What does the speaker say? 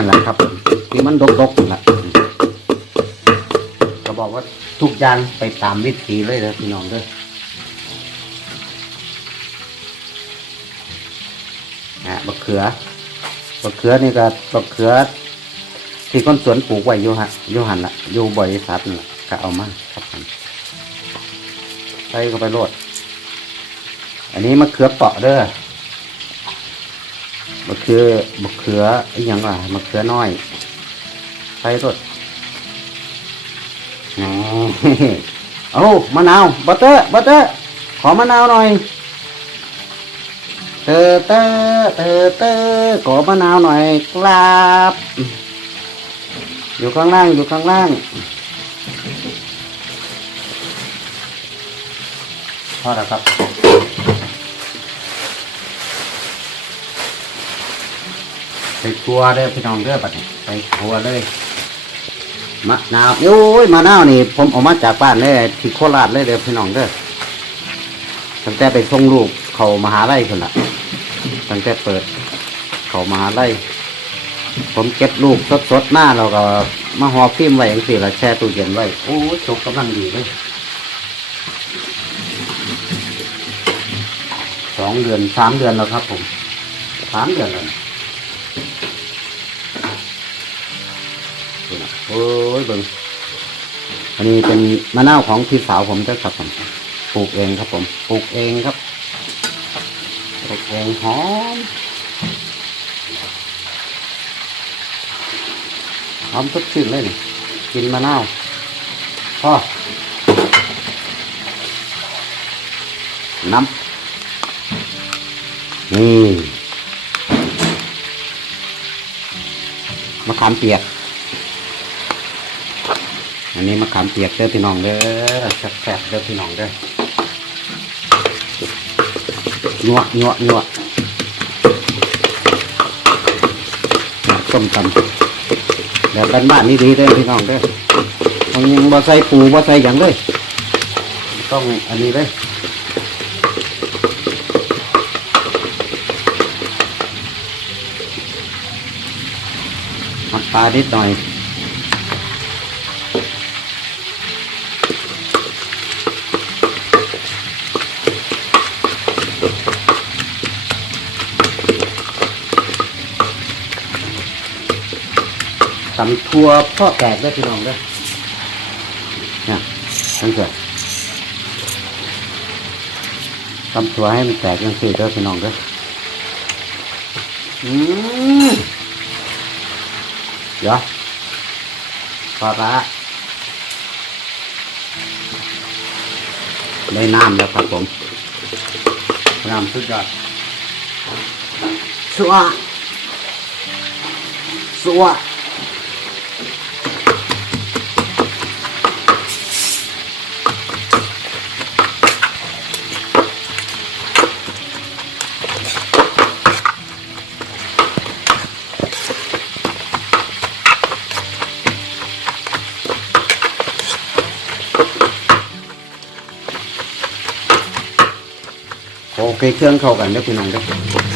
นั่นแหละครับที่มันดกๆนั่นแหละก็บอกว่าทุกอย่างไปตามวิธีเลยนะพี่น้องเด้ออะบักเขือบักเขือนี่ก็บักเขือ ที่คนสวนปลูกไว้อยู่ฮะอยู่หันละอยู่บริษัทนี่ล่ะก็เอามาครับใส่เข้าไปโรดอันนี้มะเขือเปาะเด้อ มะเขือมะเขืออ้หยังว่ะมะเขือน้อยใส่รดอ๋อเอามะนาวบัตเตอร์บัตเตอร์ขอมะนาวหน่อยเตอเตอเตอเตอขอมะนาวหน่อยครับอยู่ข้างล่างอยู่ข้างล่างพอแล้วครับ ใส่ตัวเด้อพี่น้องเด้อปัดนี้ใส่ตัวเลยมะนาวโอ้ยมะนาวนี่ผมออกมาจากบ้านเลยที่โคราชเลยเด้อพี่น้องเด้อตั้งแต่ไปส่งลูกเขามหาลัยคนละตั้งแต่เปิด เขามหาลัยผมเก็บลูกสดๆหน้าเราก็มาห่อฟิล์มไว้อย่างสี่ละแช่ตู้เย็นไว้โอ้ยสุกกำลังดีเลยสองเดือนสามเดือนแล้วครับผมสามเดือนแล้ว โอ้ยเบิ่งอันนี้เป็นมะนาวของพี่สาวผมด้วยครับผมปลูกเองครับผมปลูกเองครับปลูกเองหอมหอมสดชื่นเลยนี่กินมะนาวพ่อน้ำนี่ มะขามเปียก อันนี้มะขามเปียกเด้อพี่น้องเด้อแซ่บๆเด้อพี่น้องเด้อนัวนัวนัวต้มตำเดี๋ยวกันบ้านนี่ดีเด้อพี่น้องเด้อมันยังบ่ใส่ปูบ่ใส่หยังเลย ต้องอันนี้เลย มันปลานิดหน่อยตำทัวพ่อแกกได้พี่น้องด้อเนี่ยตั้งแต่ตำทัวให้มันแตกยังสี่ด้อพี่น้องด้ออืม เดี๋ยวปลาร้าได้น้ำแล้วครับผม น้ำสุดยอดสัวสัว โอเคเครื่องเข้ากันเด้อพี่น้องเด้อ